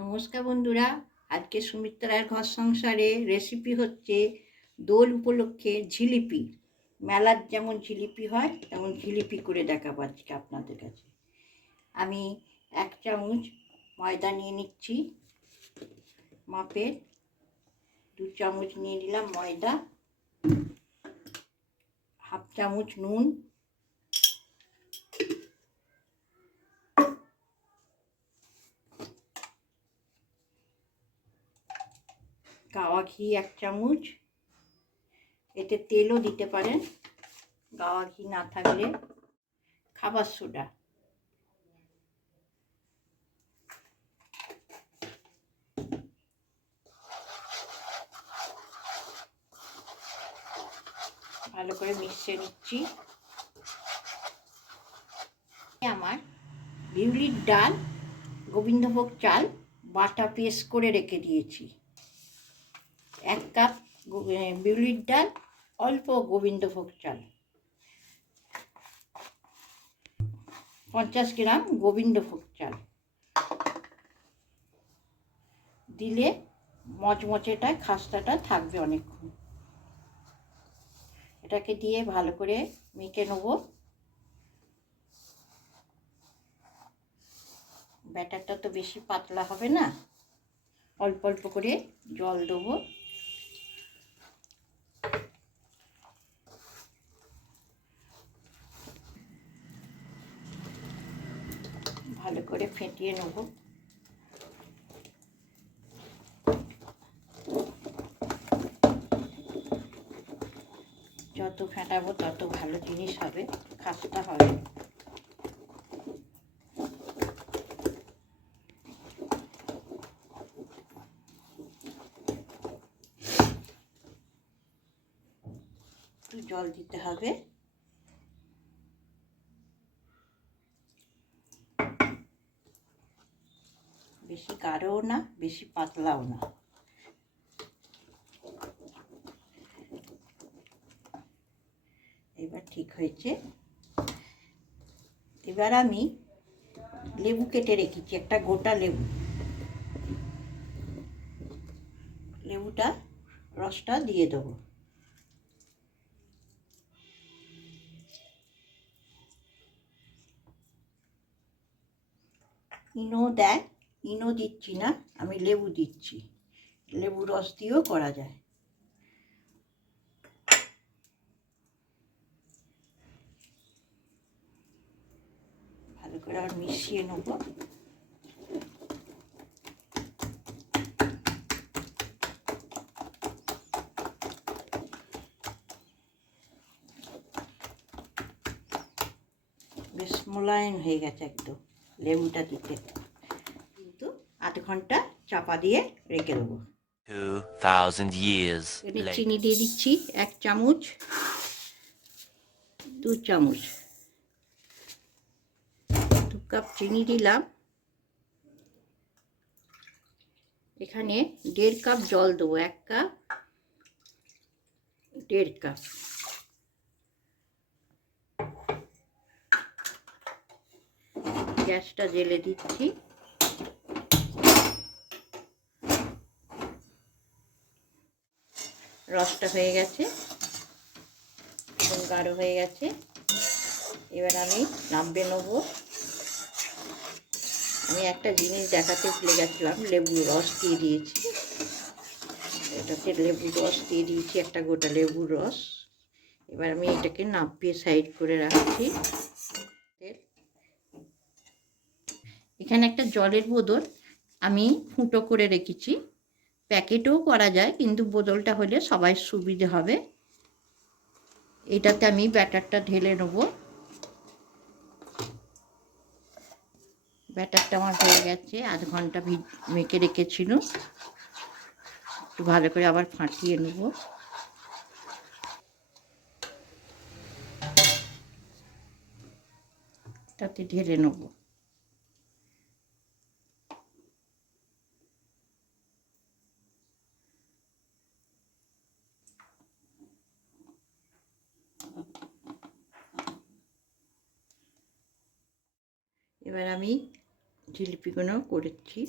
নমস্কার বন্ধুরা, আজকে সুমিত্রার ঘর সংসারে রেসিপি হচ্ছে দোল উপলক্ষে ঝিলিপি মেলার যেমন ঝিলিপি হয়, তেমন ঝিলিপি করে দেখাবো আজকে আপনাদের কাছে। আমি এক চামচ ময়দা নিয়ে নিচ্ছি, মাপের। দু চামচ নিয়ে নিলাম ময়দা, হাফ চামচ নুন গাওয়া ঘি এক চামচ। এতে তেলও দিতে পারেন, গাওয়া ঘি না থাকলে। খাবার সোডা। ভালো করে মিশিয়ে নিচ্ছি। আমার বিউলির ডাল, গোবিন্দভোগ চাল, বাটা পেস্ট করে রেখে দিয়েছি। এক কাপ বিউলির ডাল, অল্প গোবিন্দভোগ চাল। পঞ্চাশ গ্রাম গোবিন্দভোগ চাল। দিলে মচমচেটা, খাস্তাটা থাকবে অনেকক্ষণ। এটাকে দিয়ে ভালো করে মেখে নেব। ব্যাটারটা তো বেশি পাতলা হবে না। অল্প অল্প করে জল দেবো। ভালো করে ফেটিয়ে নেব। যত ফেটাবো তত ভালো জিনিস হবে খাস্তা হবে। একটু জল দিতে হবে। বেশি গাঢ়ও না, বেশি পাতলাও না। এবার ঠিক হয়েছে। এবার আমি লেবু কেটে রেখেছি, একটা গোটা লেবু। লেবুটা রসটা দিয়ে দেবো। ইনো দেয় ইনো দিচ্ছি না, আমি লেবু দিচ্ছি। লেবু রস দিয়েও করা যায়। ভালো করে আর মিশিয়ে নেব। বেশ মোলায়েম হয়ে গেছে একদম, লেবুটা দিতে। আধ ঘণ্টা চাপা দিয়ে রেখে দেবো। 2,000 years এখানে later. চিনি দিয়ে দিচ্ছি এক চামচ দু চামচ। দু কাপ চিনি দিলাম। এখানে দেড় কাপ জল দেবো এক কাপ দেড় কাপ। গ্যাসটা জেলে দিচ্ছি। রসটা হয়ে গেছে গাঢ় হয়ে গেছে। এবার আমি নামবে নেব। আমি একটা জিনিস দেখাতে ভুলে গেছিলাম, লেবুর রস দিয়ে দিয়েছি। এটাতে লেবুর রস দিয়ে দিয়েছি, একটা গোটা লেবুর রস। এবার আমি এটাকে নাপিয়ে সাইড করে রাখছি এখানে একটা জলের বোতল আমি ফুটো করে রেখেছি। প্যাকেটও করা যায়, কিন্তু বোতলটা হলে সবাই সুবিধে হবে। এটাতে আমি ব্যাটারটা ঢেলে নেব। ব্যাটারটা আমার হয়ে গেছে, আধ ঘণ্টা মেখে রেখেছিল। একটু ভালো করে আবার ফাটিয়ে নেব। তাতে ঢেলে নেব। এবার আমি জিলিপিগুলো করেছি।